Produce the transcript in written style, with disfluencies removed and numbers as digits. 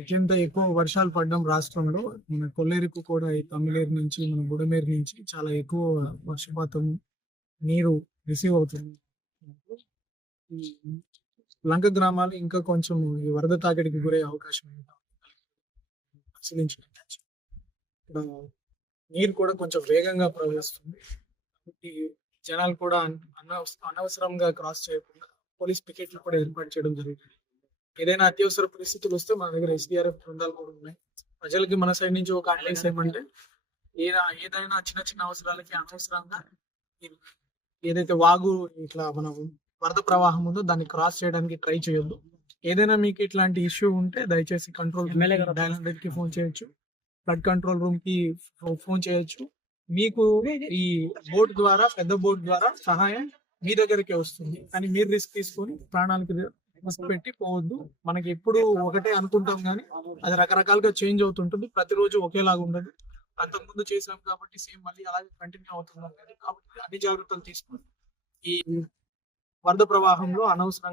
అత్యంత ఎక్కువ వర్షాలు పడడం రాష్ట్రంలో మన కొల్లేరుకు కూడా ఈ తమిళేరు నుంచి, మన బుడమేరు నుంచి చాలా ఎక్కువ వర్షపాతం, నీరు రిసీవ్ అవుతుంది. ఈ లంక గ్రామాలు ఇంకా కొంచెం ఈ వరద తాకిడికి గురయ్యే అవకాశం ఉంది. పరిశీలించినట్లయితే ఇక్కడ నీరు కూడా కొంచెం వేగంగా ప్రవహిస్తుంది. కాబట్టి జనాలు కూడా అనవసరంగా క్రాస్ చేయకుండా పోలీస్ పికెట్లు కూడా ఏర్పాటు చేయడం జరుగుతుంది. ఏదైనా అత్యవసర పరిస్థితులు వస్తే మన దగ్గర ఎస్డీఆర్ఎఫ్ బృందాలు కూడా ఉన్నాయి. ప్రజలకి మన సైడ్ నుంచి ఒక అడ్వైస్ ఏమంటే ఏదైనా చిన్న చిన్న అవసరాలకి అనవసరంగా ఈ- ఏదైతే వాగు ఇట్లా మనం వరద ప్రవాహం ఉందో దాన్ని క్రాస్ చేయడానికి ట్రై చేయొద్దు. ఏదైనా మీకు ఇట్లాంటి ఇష్యూ ఉంటే దయచేసి కంట్రోల్ డయల్ 100 కి ఫోన్ చేయొచ్చు, ఫ్లడ్ కంట్రోల్ రూమ్ కి ఫోన్ చేయొచ్చు. మీకు ఈ బోట్ ద్వారా, పెద్ద బోట్ ద్వారా సహాయం మీ దగ్గరికే వస్తుంది. కానీ మీరు రిస్క్ తీసుకొని ప్రాణానికి రిస్క్ పెట్టి పోవద్దు. మనకి ఎప్పుడు ఒకటే అనుకుంటాం కానీ అది రకరకాలుగా చేంజ్ అవుతుంటుంది. ప్రతిరోజు ఒకేలాగా ఉండదు. అంతకుముందు చేసాం కాబట్టి సేమ్ మళ్ళీ అలాగే కంటిన్యూ అవుతుంది. కాబట్టి అన్ని జాగ్రత్తలు తీసుకొని ఈ వరద ప్రవాహంలో అనవసరంగా